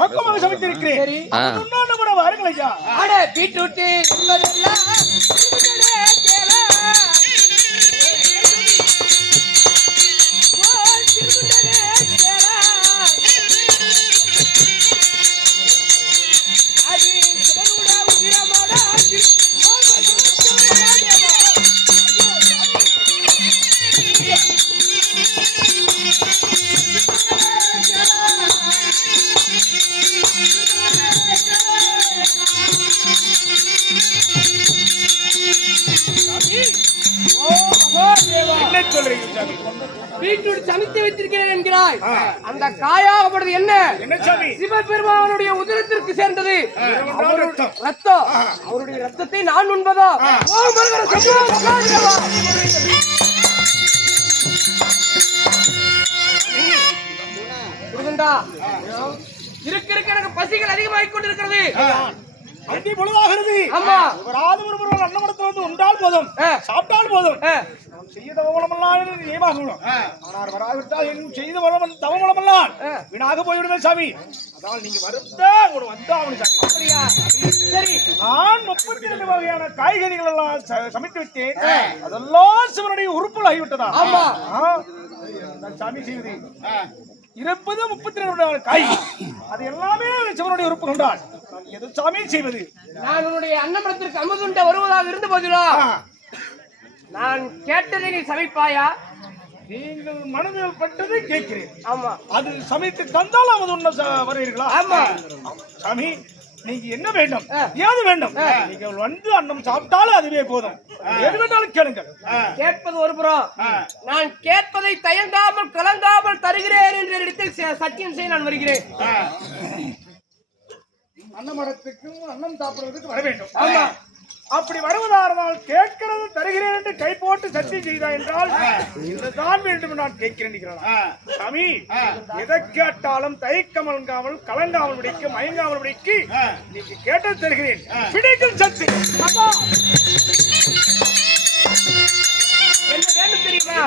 பக்கமாக சமைத்திருக்கிறேன். இன்னொன்று கூட வாருங்கள் ஐயா. அட பீட்ரூட் என்பதெல்லாம் பீட்ரூட் சமைத்து வைத்திருக்கிறேன் என்கிறாய். அந்த காயாகப்படுது என்ன? சிவபெருமானுடைய உதிரத்திற்கு சேர்ந்தது ரத்தம். அவருடைய ரத்தத்தை நான் உண்பதா? இருக்க இருக்க எனக்கு பசிகள் அதிகமாகிக் கொண்டிருக்கிறது. அடி பொழுதாகிறது. ஆமா, ஒரு அன்னமடத்தை வந்து உண்டால் போதும், சாப்பிட்டால் போதும். செய்த தவமலமெல்லாம் ஏமாகணும். ஆனால் வராவிட்டால் செய்த தவமலமெல்லாம் வீணாக போய்விடுமே சாமி. அதனால் நீங்க வருந்தா ஒரு வந்தாவணும் சாமி. அப்படியா? சரி, நான் 32 வகையான காய்கறிகள் எல்லாம் சமைத்து விட்டேன். அதெல்லாம் சிவனுடைய உறுப்புகள் ஆகிவிட்டதா? ஆமா சாமி செய்வது இருப்பது 32 காய். அது எல்லாமே சிவனுடைய உறுப்பு கொண்டால் எது சாமி செய்வது? நான் உன்னுடைய அன்னமடத்திற்கு அமுதுண்ட வருவதாக இருந்த போதிலோ நான் கேட்டதை நீ சமைப்பாயா? நீங்கள் மனதில் பட்டதை கேட்கிறேன். ஆமா, அது சமைத்து தந்தால் அமது உண்ண வருவீர்களா? ஆமா சாமி, நீங்க என்ன வேண்டும், ஏது வேண்டும், நீங்கள் வந்து அன்னம் சாப்பிட்டாலும் அதுவே போதும். எது வேண்டாலும் கேளுங்கள். கேட்பது ஒரு புறம், நான் கேட்பதை தயங்காமல் கலங்காமல் தருகிறேன் என்ற இடத்தில் சத்தியம் செய்ய நான் வருகிறேன். அன்னமடத்துக்கும் அன்னம் சாப்பிடுவதற்கு வர வேண்டும். ஆமா, அப்படி வருவதானால் கேட்கிறது தருகிறேன் என்று கை போட்டு சத்தியம் செய்தா என்றால் இதுதான் வேண்டும் நான் கேட்கிறேன். சாமி, எதை கேட்டாலும் தயக்கமலங்காமல் கலங்காமல் பிடிக்க மயங்காமல் பிடிக்க நீங்க கேட்டது தருகிறேன். பிடிக்கும் சக்தி என்ன வேண்டும் தெரியுமா?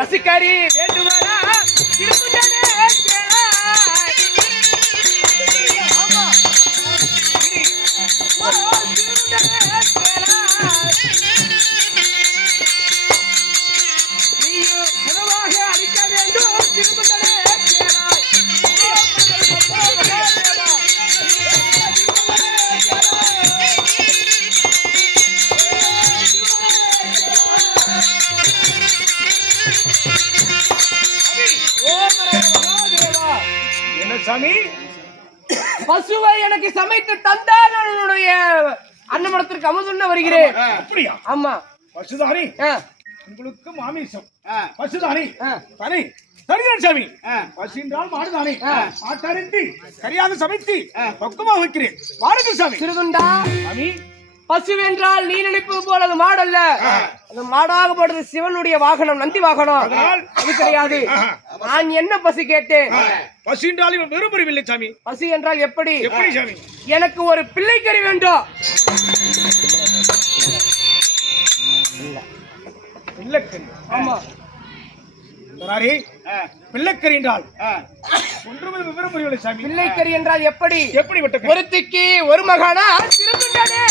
பசிக்காரி வேண்டுமானா உணவாக அளிக்க வேண்டும். என்ன சாமி? பசுவை எனக்கு சமைத்து தந்தால் என்னுடைய அன்னமடத்திற்கு அமுதுண்ண வருகிறேன். அப்படியா? ஆமா, பசுதானி உங்களுக்கு மாமிசம் பசுதானி தனி தருகிறேன் சாமி. பசு என்றால் மாடுதானே, மாட்டறிந்து சரியாக சமைத்து பக்குவமாக வைக்கிறேன். வாருங்கள் சாமி. சிறுதுண்டா சாமி, பசு என்றால் நீ நினைப்பது போல அது மாடல்ல. அது மாடாகப்படுறது சிவனுடைய வாகனம், நந்தி வாகனம். அது கிடையாது. நான் என்ன பசு கேட்டேன்? பசு என்றால் வெறும் இல்லை சாமி. பசு என்றால் எப்படி? எப்படி சாமி? எனக்கு ஒரு பிள்ளைக்கறி வேண்டும். பிள்ளைக்கறி? ஆமா, பிள்ளைக்கறி என்றால் ஒன்றுமே விவரம் புரியவில்லை சாமி. பிள்ளைக்கறி என்றால் எப்படி? எப்படிப்பட்ட? ஒருத்திக்கு ஒரு மகனா திருமண்டனே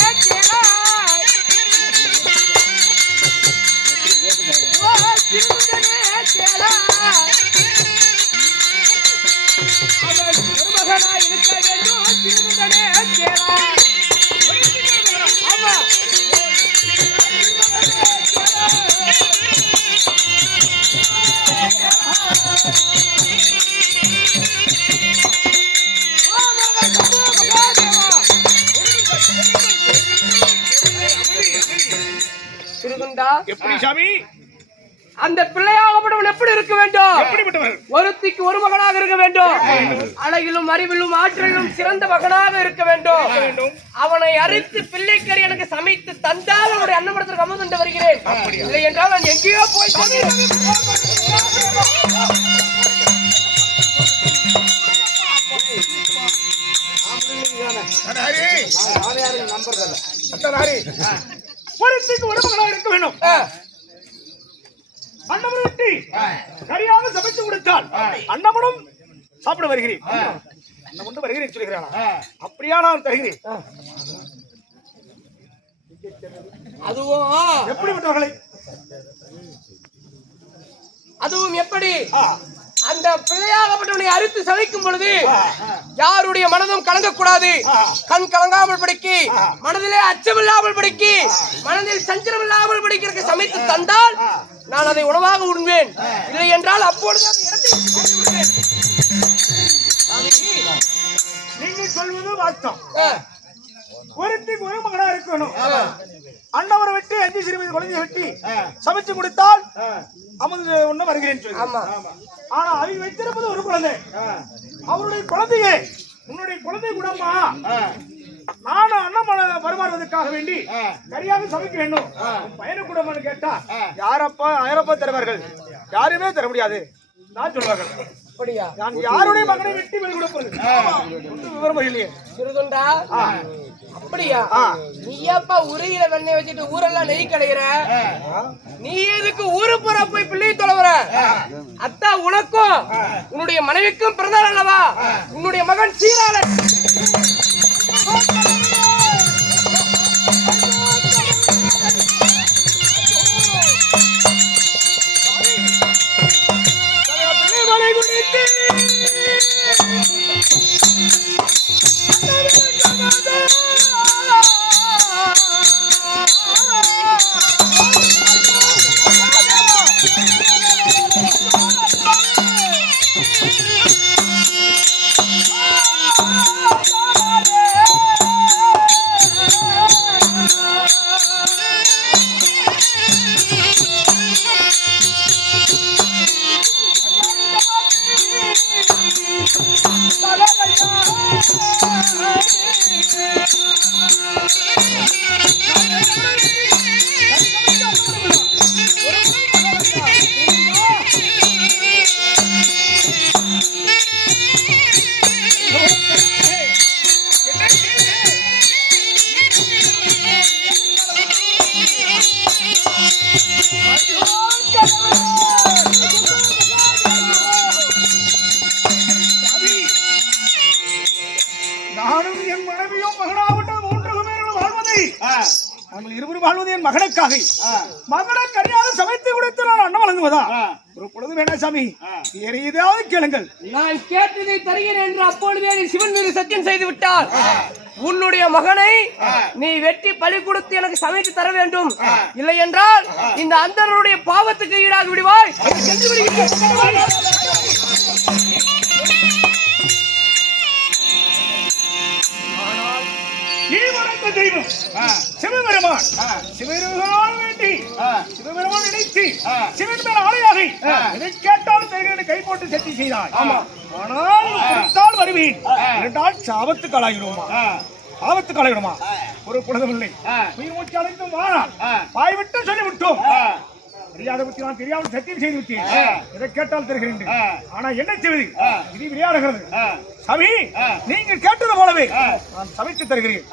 அவன் ஒரு மகனா இருக்க வேண்டும். திருமண்டனே ஆமா, எப்படி சாமி? அந்த பிள்ளையாகப்பட்டவன் எப்படி இருக்க வேண்டும்? எப்படிப்பட்டவன்? ஒருத்திக்கு ஒரு மகனாக இருக்க வேண்டும். அழகிலும் அறிவிலும் ஆற்றலிலும் சிறந்த மகனாக இருக்க வேண்டும். அவனை அரித்து பிள்ளைக்கறி எனக்கு சமைத்து தந்தால் அவனுடைய அன்னமடத்திற்கு அமுதுண்டு வருகிறேன். இல்லை என்றால் நான் எங்கேயோ போய் இருக்க வேண்டும். அன்னமனம் வெட்டி சரியாக சமைத்து கொடுத்தால் அன்னமனம் சாப்பிட வருகிறேன். அண்ணன் கொண்டு வருகிறேன் சொல்கிறானா? அப்படியா நான் தருகிறேன். அதுவும் எப்படிப்பட்டவர்களை? அதுவும் எப்படி? அந்த பிள்ளையாகப்பட்டவனை அறுத்து சமைக்கும் பொழுது யாருடைய மனதும் கலங்கக்கூடாது. கண் கலங்காமல் படிக்கி, மனதிலே அச்சமில்லாமல் படிக்கி, மனதில் சஞ்சலம் இல்லாமல் படிக்கிறதுக்கு சமைத்து தந்தால் நான் அதை உணவாக உண்பேன். இல்லை என்றால் அப்பொழுது அந்த இடத்தை விட்டு விடுவேன். நீங்கள் சொல்வது வாஸ்தவம். ஒருத்திக்கு ஒரு மகனா இருக்கணும். அண்ணவரை வெட்டி 5 சிறுவயது குழந்தையை வெட்டி சமைச்சு கொடுத்தால் அமது ஒண்ணு வருகிறேன்னு சொல்லி. ஆனா அவங்க வைத்திருப்பது ஒரு குழந்தை. அவருடைய குழந்தையே உன்னுடைய குழந்தை கூடமா நானும் அண்ணன் பரிமாறுவதற்காக வேண்டி சரியாக சமைக்க வேண்டும். பையனு கூடமான்னு கேட்டா யாரப்பா தருவார்கள்? யாருமே தர முடியாது நான் சொல்வார்கள். நான் யாருடைய மகனை வெட்டி வெளி கொடுப்பது விவரம் இல்லையே சிறுதுண்டா. அப்படியா? நீ ஏப்பா உரியில வெண்ணெய் வச்சுட்டு ஊரெல்லாம் நெய் கடைகிற? நீ எதுக்கு ஊரு புற போய் பிள்ளை தொலைவர? அத்தா உனக்கும் உன்னுடைய மனைவிக்கும் பிறந்தார் அல்லவா உன்னுடைய மகன் சீராளன். நானும் என் மனைவியும் மகனாகட்டும் 3 பேரும் வாழ்வதை நாங்கள் இருவரும் வாழ்வது என் மகனுக்காக. மகனை கரியாக சமைத்து கொடுத்து நான் அண்ணன் வழங்குவதா? ஒரு பொழுது வேண்டாம் சாமி, வேற ஏதாவது கேளுங்கள். நான் கேட்டதை தருகிறேன் என்று அப்பொழுதே நீ சிவன் மீது சத்தியம் செய்து விட்டால் உன்னுடைய மகனை நீ வெட்டி பலி கொடுத்து எனக்கு சமைத்து தர வேண்டும். இல்லை என்றால் இந்த அந்தரனுடைய பாவத்துக்கு ஈடாக விடுவாய். சென்று விடுகிறேன். தெய்வம் சிவபெருமான் சிவபெருமான் வேண்டி சிவபெருமான் நினைத்து சிவன் மேல ஆணையாக எதை கேட்டாலும் தைரியனை கை போட்டு சக்தி செய்தார். ஆனால் வருவேன் இரண்டால் ஆபத்து காலாகிடுமா? ஆபத்து காலாகிடுமா? ஒரு பொழுதுமில்லை உயிர் மூச்சு அடைந்தும் ஆனால் வாய் விட்டு சொல்லிவிட்டோம். தெரியாத பற்றி நான் தெரியாமல் சத்தியம் செய்து விட்டேன். எதை கேட்டால் தருகிறேன். ஆனா என்ன செய்வது? இது விளையாடுகிறது. சாமி, நீங்கள் கேட்டது போலவே நான் சமைத்து தருகிறேன்.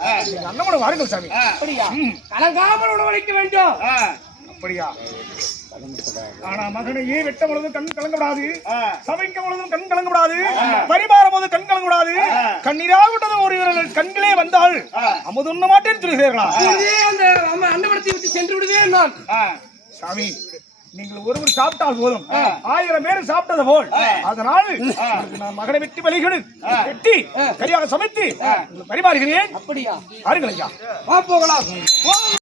அண்ணனோட வாருங்கள் சாமி. அப்படியா? கலங்காமல் உணவளிக்க வேண்டும். அப்படியா? ஆனா மகனையே வெட்ட பொழுது கண் கலங்கப்படாது, சமைக்க பொழுதும் கண் கலங்கப்படாது, பரிமாறும் போது கண் கலங்கப்படாது. கண்ணீராக விட்டது ஒரு கண்களே வந்தால் அமுது உண்ண மாட்டேன்னு சொல்லுகிறீர்களா? அந்த அன்னவடத்தை விட்டு சென்று விடுவேன் நான். சாமி, நீங்கள் ஒருவர் சாப்பிட்டால் போதும் 1000 பேர் சாப்பிட்டது போல். அதனால் நான் மகனை வெட்டி பலிகளை வெட்டி சரியாக சமைத்து பரிமாறுகிறேன். அப்படியா? பாருங்கள் ஐயா, போகலாம்.